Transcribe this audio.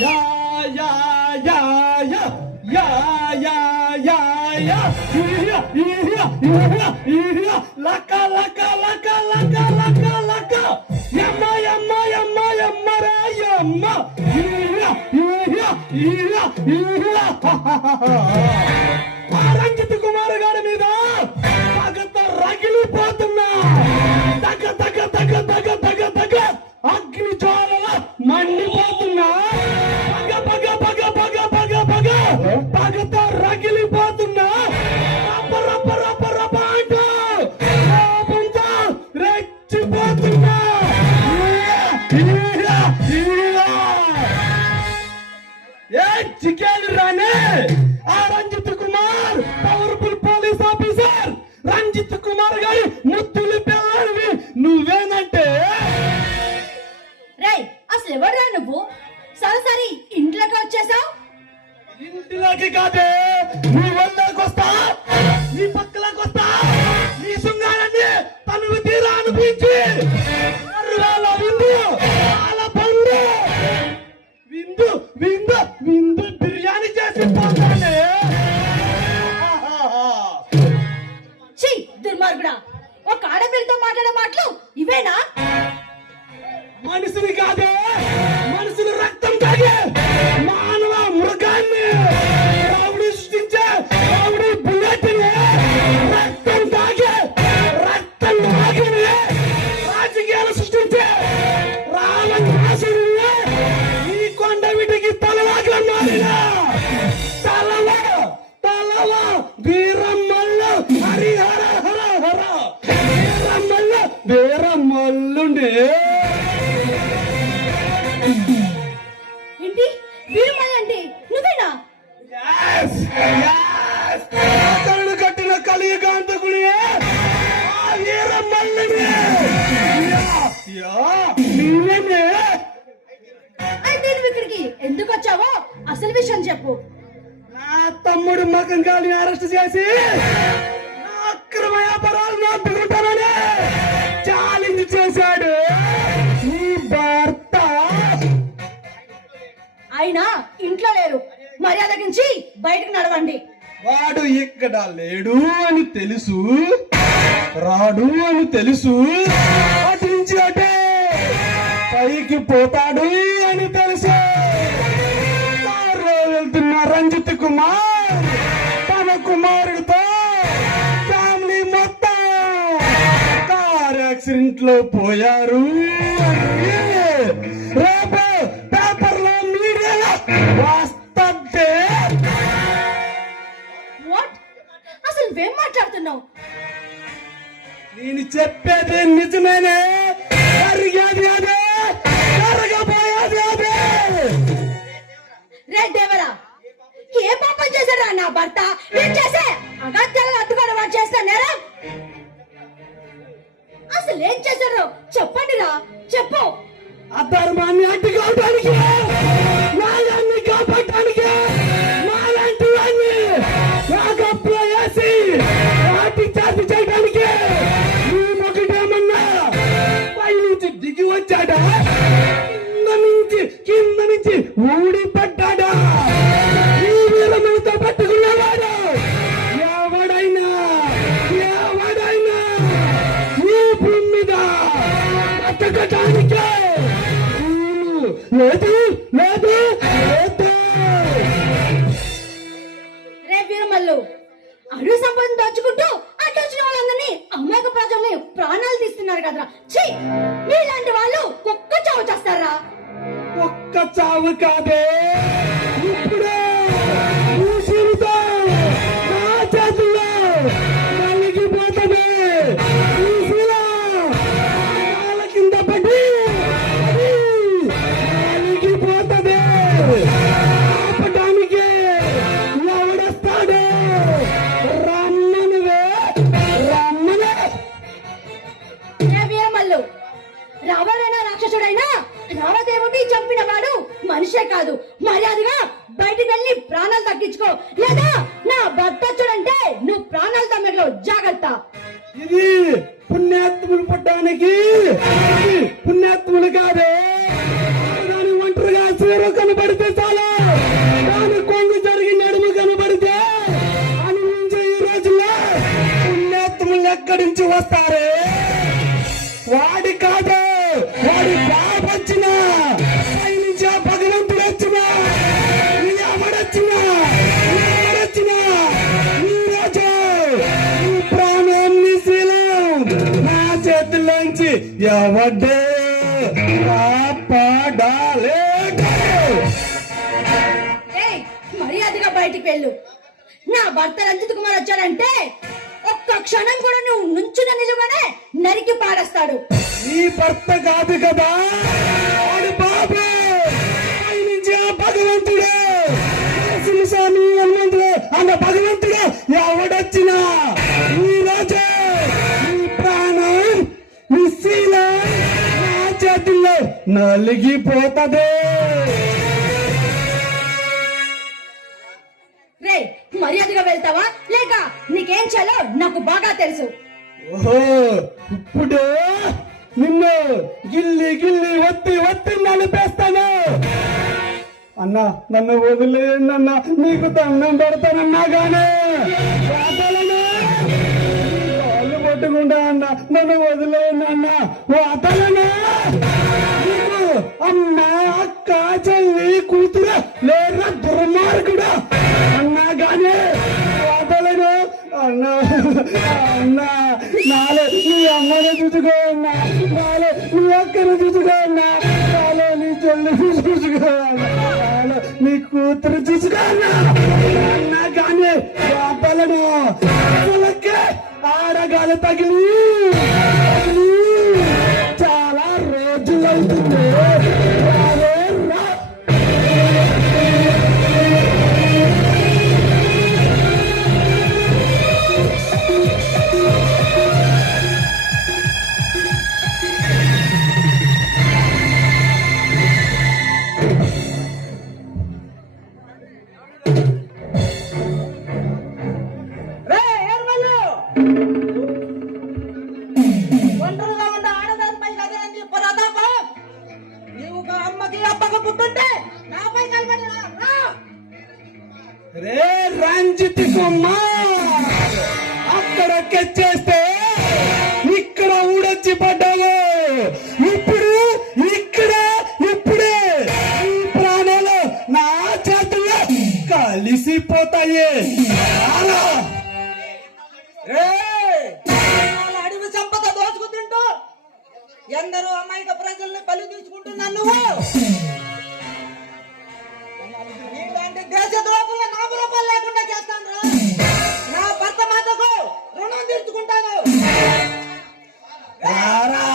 Yeah yeah yeah yeah yeah yeah yeah yeah లక లక లక లక లక లక యమ్మ యమ్మ యమ్మ యమ్మ రా యమ్మ రంజిత్ కుమార్ గారి మీద పగతో రగిలిపోతున్నా తగ తగ తగ తగ తగ తగ అగ్ని జ్వాలల మండిపోతున్నా పగ పగ పగ పగ పగ పగ పగతో రగిలిపోతున్నా రప్ప రప్ప రప్ప రప్ప అంటూ కోపంతో రెచ్చిపోతున్నా ఏ చికెన్ రానే ఆ Ranjith Kumar powerful police officer Ranjith Kumar గారి ముద్దులు పిల్లవి నువ్వేనంటే రేయ్ అసలు ఎవడ్రా నువ్వు సరసరి ఇంట్లోకి వచ్చేసావు ఇంటిలోకి కాదే నీ వల్లకి వస్తా నీ పక్కలోకి వస్తా నీ శృంగారాన్ని తనువు తీరా అనిపించి అరువాల విందు అలా పండు విందు విందు విందు బిర్యానీ చేసి పోతానే ఛీ దుర్మార్గుడా ఒక ఆడపిల్లతో మాట్లాడే మాటలు ఇవేనా మనుషుని కాదే మనుషులు రక్తం తాగే మానవ మృగాన్ని రావుడి సృష్టించే రావుడి బుల్లెట్ని రక్తం తాగే రక్తం తాగిని రాజకీయాలు సృష్టించే రావణాసుని ఈ కొండ వీటికి తలవాగా మారిన తలవ వీరమ్మల్ల హరిహర హర హర వీరమ్మల్ల వీరమ్మల్లుండే ఏంటి వీరమల్లి అంటే నువ్వేనా కరుడు కట్టిన కలియుగాంతకుని ఆ వీరమల్లిని నీవేనే అయితే నువ్వు ఇక్కడికి ఎందుకు వచ్చావో అసలు విషయం చెప్పు నా తమ్ముడు మగం గాలిని అరెస్ట్ చేసి నా అక్రమ వ్యాపారాలను అడ్డుకుంటానని ఛాలెంజ్ చేశాడు నీ భర్త అయినా ఇంట్లో లేరు మర్యాద నుంచి బయటకు నడవండి వాడు ఇక్కడ లేడు అని తెలుసు రాడు అని తెలుసు అటు నుంచి అటే పైకి పోతాడు అని తెలుసు కారులో వెళ్తున్న రంజిత్ కుమార్ తన కుమారుడితో ఫ్యామిలీ మొత్తం కార్ యాక్సిడెంట్ లో పోయారు రేపు పేపర్లో మీడియాలో వస్తే వాట్ అసలు నువ్వేం మాట్లాడుతున్నావు నేను చెప్పేది నిజమేనే జరిగేది అదే జరగబోయేది అదే రే దేవరా ఏ పాపం చేశారా నా భర్త ఏం చేసే అగత్యాలను అడ్డుకోవడం వాడు చేస్తా నేరా అసలు ఏం చేశారో చెప్పండి రా చెప్పు అధర్మాన్ని అడ్డుకోవడానికి న్యాయాన్ని కాపాడటానికి నాలాంటి వాడిని నాగప్లో వేసి వాటి చాటి చేయడానికి ఈ మొగటేమన్నా పై నుంచి దిగి వచ్చాడా కింద నుంచి ఊడిపడ్డాడా ఈ వీరమణితో పట్టుకున్నవాడు ఎవడైనా ఈ భూమి మీద బతకటానికే లేదు లేదు లేదు రే వీరమల్లు అడుగు సంపదను దోచుకుంటూ అటు వచ్చిన వాళ్ళందరినీ అమాయక ప్రజల్ని ప్రాణాలు తీస్తున్నారు కదరా ఛీ మీలాంటి వాళ్ళు కుక్క చావు చేస్తారా ఒక్క చావు కాదే ఇప్పుడే ఊసిరితో నా చేతుల్లో నలిగిపోతుంది ఊసిలా కాళ్ళ కింద పడి నలిగిపోతుంది ఆపటానికి ఎవడొస్తాడు రమ్మనివే రమ్మనే రే వీరమల్లు రావడైనా రాక్షసుడైనా రావదేవుడి చంపిన వాడు మనిషే కాదు మర్యాదగా బయటికి వెళ్ళి ప్రాణాలు తగ్గించుకో లేదా నా భర్త చూడంటే నువ్వు ప్రాణాలు తగ్గలో జాగ్రత్త ఇది పుణ్యాత్ములు పడ్డానికి పుణ్యాత్ములు కాదే ఒంటరిగా చీర కనబడితే చాలు, దాని కొంగు జరిగి నడుము కనబడితే అనుభవించే ఈ రోజుల్లో పుణ్యాత్ములు ఎక్కడి నుంచి వస్తారే? వాడి కాదు, వాడి బాబు వచ్చినా, పైనుంచి ఆ భగవంతుడు వచ్చినా, ఎవడొచ్చినా ఈ రోజు ఈ ప్రాణం నీ శీలం నా చేతుల్లోంచి ఎవడే కాపాడాలేడు. ఏయ్, మర్యాదగా బయటికి వెళ్ళు. నా భర్త రంజిత్ కుమార్ వచ్చాడంటే ఒక్క క్షణం కూడా నువ్వు నుంచున్న నిలువనే నరికి పాడేస్తాడు. నీ భర్త కాదు కదా, వాడి బాబు, పైనుంచి ఆ భగవంతుడు, స్వామి హనుమంతుడు అన్న భగవంతుడు ఎవడొచ్చినా ఈ రోజు నీ ప్రాణం నీ శీలం నా చేతుల్లో నలిగిపోతదే. రే, మర్యాదగా వెళ్తావా లేక నీకేం చేయాలో నాకు బాగా తెలుసు. ఓహో, ఇప్పుడు నిన్ను గిల్లి గిల్లి ఒత్తి నలిపేస్తాను. అన్నా, నన్ను వదిలేయండి అన్నా, నీకు దండం పెడతానన్నా గానే వాతలను కాళ్ళు పట్టుకుంటా అన్నా, నన్ను వదిలేయండి అన్నా, వాతలను నీకు అమ్మ, అక్క, చెల్లి, కూతురు లేదా దుర్మార్గుడు అన్నా గానే వాతలను అన్నా. అన్నా, నాలో నీ అమ్మని చూసుకో అన్నా, నాలో నీ అక్కను చూసుకో అన్నా, నాలో నీ చెల్లిని చూసుకో అన్నా, నాలో నీ కూతురు చూసుకో అన్నా. అన్నా కానీ వాతలను అసలకే ఆడగాలు తగిలి చాలా రోజులవుతుంది. రావే రా. ఒంటరిగా ఉన్న ఆడదానిపై కదండి ప్రతాపం. నీవు ఒక అమ్మకి అప్పక పుట్టుంటే నాపై కలబడినా రా. రే రంజిత్ కుమార్, అక్కడ కెచ్చేస్తే ఇక్కడ ఊడొచ్చి పడ్డావు. ఇప్పుడు ఇప్పుడే ఈ ప్రాణాలు నా చేతుల్లో కలిసిపోతాయి. రారా. వాళ్ళ అడవి సంపద దోచుకు తింటూ ఎందరో అమాయక ప్రజల్ని బలి తీసుకుంటున్నాను నువ్వు. నీలాంటి దేశ ద్రోహుల నామరూపాలు లేకుండా చేస్తాను రా. నా భర్త మాతకు రుణం తీర్చుకుంటాను. రారా.